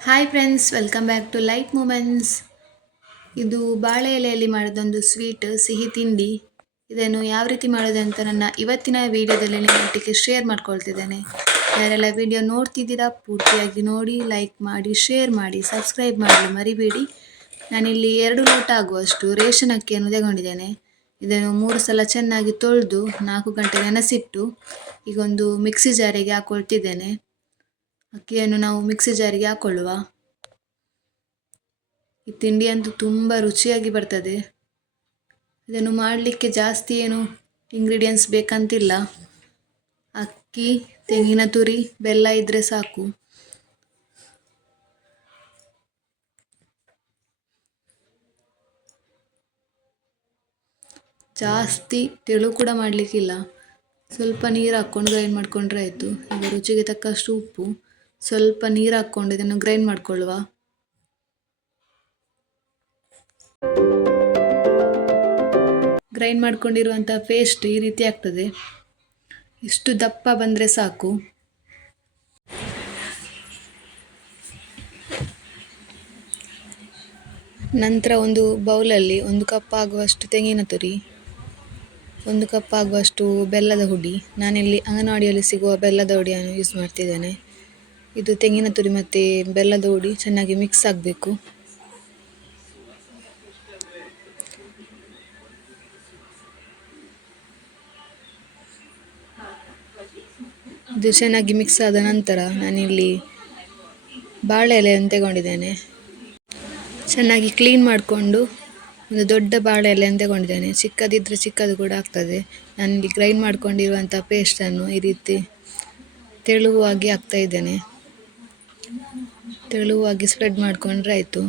Hi friends, welcome back to Light Moments. ಇದು ಬಾಳೆ ಎಲೆಯಲ್ಲಿ ಮಾಡಿದೊಂದು ಸ್ವೀಟ್ ಸಿಹಿ ತಿಂಡಿ. ಇದನ್ನು ಯಾವ ರೀತಿ ಮಾಡೋದು ಅಂತ ನನ್ನ ಇವತ್ತಿನ ವಿಡಿಯೋದಲ್ಲಿ ನಿಮ್ಮೊಟ್ಟಿಗೆ ಶೇರ್ ಮಾಡ್ಕೊಳ್ತಿದ್ದೇನೆ. ಯಾರೆಲ್ಲ ವಿಡಿಯೋ ನೋಡ್ತಿದ್ದೀರಾ ಪೂರ್ತಿಯಾಗಿ ನೋಡಿ, ಲೈಕ್ ಮಾಡಿ, ಶೇರ್ ಮಾಡಿ, ಸಬ್ಸ್ಕ್ರೈಬ್ ಮಾಡಲು ಮರಿಬೇಡಿ. ನಾನಿಲ್ಲಿ 2 ಲೋಟ ಆಗುವಷ್ಟು ರೇಷನ್ ಅಕ್ಕಿಯನ್ನು ತಗೊಂಡಿದ್ದೇನೆ. ಇದನ್ನು 3 ಸಲ ಚೆನ್ನಾಗಿ ತೊಳೆದು 4 ಗಂಟೆ ನೆನೆಸಿಟ್ಟು ಈಗ ಒಂದು ಮಿಕ್ಸಿ ಜಾರಿಗೆ ಹಾಕೊಳ್ತಿದ್ದೇನೆ. ಅಕ್ಕಿಯನ್ನು ನಾವು ಮಿಕ್ಸಿ ಜಾರಿಗೆ ಹಾಕೊಳ್ಳುವ. ಈ ತಿಂಡಿ ಅಂತೂ ತುಂಬ ರುಚಿಯಾಗಿ ಬರ್ತದೆ. ಇದನ್ನು ಮಾಡಲಿಕ್ಕೆ ಜಾಸ್ತಿ ಏನು ಇಂಗ್ರೀಡಿಯೆಂಟ್ಸ್ ಬೇಕಂತಿಲ್ಲ. ಅಕ್ಕಿ, ತೆಂಗಿನ ತುರಿ, ಬೆಲ್ಲ ಇದ್ರೆ ಸಾಕು. ಜಾಸ್ತಿ ತೆಳು ಕೂಡ ಮಾಡಲಿಕ್ಕಿಲ್ಲ. ಸ್ವಲ್ಪ ನೀರು ಹಾಕ್ಕೊಂಡು ಗ್ರೈಂಡ್ ಮಾಡ್ಕೊಂಡ್ರೆ ಆಯಿತು. ಈಗ ರುಚಿಗೆ ತಕ್ಕಷ್ಟು ಉಪ್ಪು, ಸ್ವಲ್ಪ ನೀರು ಹಾಕ್ಕೊಂಡು ಇದನ್ನು ಗ್ರೈಂಡ್ ಮಾಡ್ಕೊಳ್ಳುವ. ಗ್ರೈಂಡ್ ಮಾಡ್ಕೊಂಡಿರುವಂಥ ಪೇಸ್ಟ್ ಈ ರೀತಿ ಆಗ್ತದೆ. ಇಷ್ಟು ದಪ್ಪ ಬಂದರೆ ಸಾಕು. ನಂತರ ಒಂದು ಬೌಲಲ್ಲಿ 1 ಕಪ್ ಆಗುವಷ್ಟು ತೆಂಗಿನ ತುರಿ, 1 ಕಪ್ ಆಗುವಷ್ಟು ಬೆಲ್ಲದ ಹುಡಿ. ನಾನಿಲ್ಲಿ ಅಂಗನವಾಡಿಯಲ್ಲಿ ಸಿಗುವ ಬೆಲ್ಲದ ಹುಡಿಯನ್ನು ಯೂಸ್ ಮಾಡ್ತಿದ್ದೇನೆ. ಇದು ತೆಂಗಿನ ತುರಿ ಮತ್ತು ಬೆಲ್ಲದ ಹುಡಿ ಚೆನ್ನಾಗಿ ಮಿಕ್ಸ್ ಆಗಬೇಕು. ಇದು ಚೆನ್ನಾಗಿ ಮಿಕ್ಸ್ ಆದ ನಂತರ ನಾನಿಲ್ಲಿ ಬಾಳೆ ಎಲೆಯನ್ನು ತಗೊಂಡಿದ್ದೇನೆ. ಚೆನ್ನಾಗಿ ಕ್ಲೀನ್ ಮಾಡಿಕೊಂಡು ಒಂದು ದೊಡ್ಡ ಬಾಳೆ ಎಲೆಯನ್ನು ತಗೊಂಡಿದ್ದೇನೆ. ಚಿಕ್ಕದಿದ್ದರೆ ಚಿಕ್ಕದು ಕೂಡ ಆಗ್ತದೆ. ನಾನಿಲ್ಲಿ ಗ್ರೈಂಡ್ ಮಾಡ್ಕೊಂಡಿರುವಂಥ ಪೇಸ್ಟನ್ನು ಈ ರೀತಿ ತೆಳುವಾಗಿ ಹಾಕ್ತಾ ಇದ್ದೇನೆ. ತೆಳುವಾಗಿ ಸ್ಪ್ರೆಡ್ ಮಾಡಿಕೊಂಡ್ರೆ ಆಯಿತು.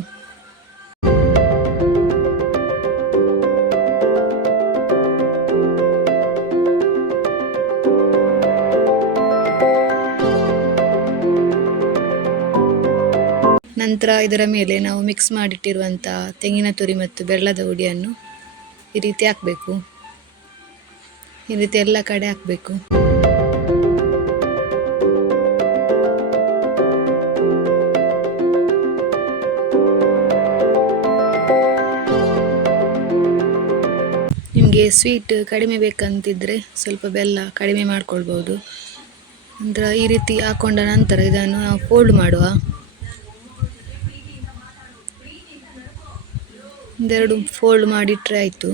ನಂತರ ಇದರ ಮೇಲೆ ನಾವು ಮಿಕ್ಸ್ ಮಾಡಿಟ್ಟಿರುವಂಥ ತೆಂಗಿನ ತುರಿ ಮತ್ತು ಬೆಲ್ಲದ ಹುಡಿಯನ್ನು ಈ ರೀತಿ ಹಾಕಬೇಕು. ಈ ರೀತಿ ಎಲ್ಲ ಕಡೆ ಹಾಕಬೇಕು. ನಿಮಗೆ ಸ್ವೀಟ್ ಕಡಿಮೆ ಬೇಕಂತಿದ್ರೆ ಸ್ವಲ್ಪ ಬೆಲ್ಲ ಕಡಿಮೆ ಮಾಡ್ಕೊಳ್ಬೋದು. ನಂತರ ಈ ರೀತಿ ಹಾಕೊಂಡ ನಂತರ ಇದನ್ನು ನಾವು ಫೋಲ್ಡ್ ಮಾಡುವ. 2 ಫೋಲ್ಡ್ ಮಾಡಿಟ್ರೆ ಆಯಿತು.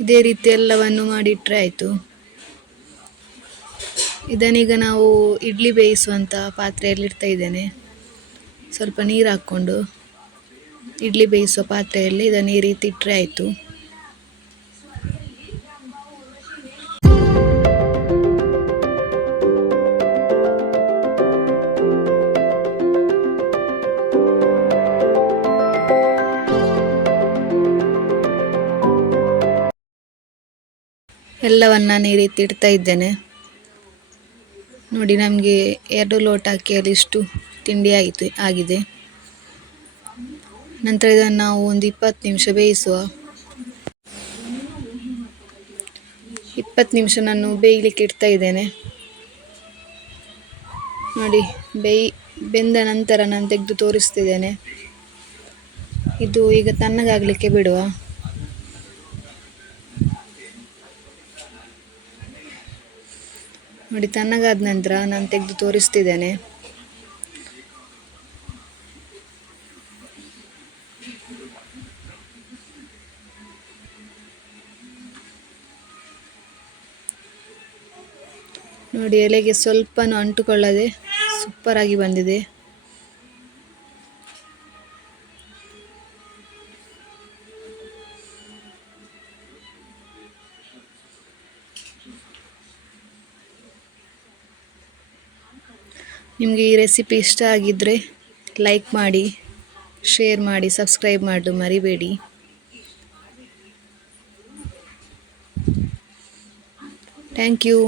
ಇದೇ ರೀತಿ ಎಲ್ಲವನ್ನು ಮಾಡಿಟ್ರೆ ಆಯಿತು. ಇದನ್ನೀಗ ನಾವು ಇಡ್ಲಿ ಬೇಯಿಸುವಂಥ ಪಾತ್ರೆಯಲ್ಲಿ ಇಡ್ತಾ ಇದ್ದೇನೆ. ಸ್ವಲ್ಪ ನೀರು ಹಾಕ್ಕೊಂಡು ಇಡ್ಲಿ ಬೇಯಿಸುವ ಪಾತ್ರೆಯಲ್ಲಿ ಇದನ್ನು ಈ ರೀತಿ ಇಟ್ಟರೆ ಆಯಿತು. ಎಲ್ಲವನ್ನು ನಾನು ಈ ರೀತಿ ಇಡ್ತಾ ಇದ್ದೇನೆ. ನೋಡಿ, ನಮಗೆ 2 ಲೋಟ ಅಕ್ಕಿಯಲ್ಲಿ ಇಷ್ಟು ತಿಂಡಿ ಆಗಿದೆ. ನಂತರ ಇದನ್ನು ನಾವು ಒಂದು 20 ನಿಮಿಷ ಬೇಯಿಸುವ. 20 ನಿಮಿಷ ನಾನು ಬೇಯಲಿಕ್ಕೆ ಇಡ್ತಾ ಇದ್ದೇನೆ. ನೋಡಿ, ಬೆಂದ ನಂತರ ನಾನು ತೆಗೆದು ತೋರಿಸ್ತಿದ್ದೇನೆ. ಇದು ಈಗ ತಣ್ಣಗಾಗಲಿಕ್ಕೆ ಬಿಡುವ. ನೋಡಿ, ತಣ್ಣಗಾದ ನಂತರ ನಾನು ತೆಗೆದು ತೋರಿಸ್ತಿದ್ದೇನೆ. ನೋಡಿ, ಎಲೆಗೆ ಸ್ವಲ್ಪನೂ ಅಂಟುಕೊಳ್ಳದೆ ಸೂಪರಾಗಿ ಬಂದಿದೆ. ನಿಮಗೆ ಈ ರೆಸಿಪಿ ಇಷ್ಟ ಆಗಿದ್ದರೆ ಲೈಕ್ ಮಾಡಿ, ಶೇರ್ ಮಾಡಿ, ಸಬ್ಸ್ಕ್ರೈಬ್ ಮಾಡಲು ಮರಿಬೇಡಿ. Thank you.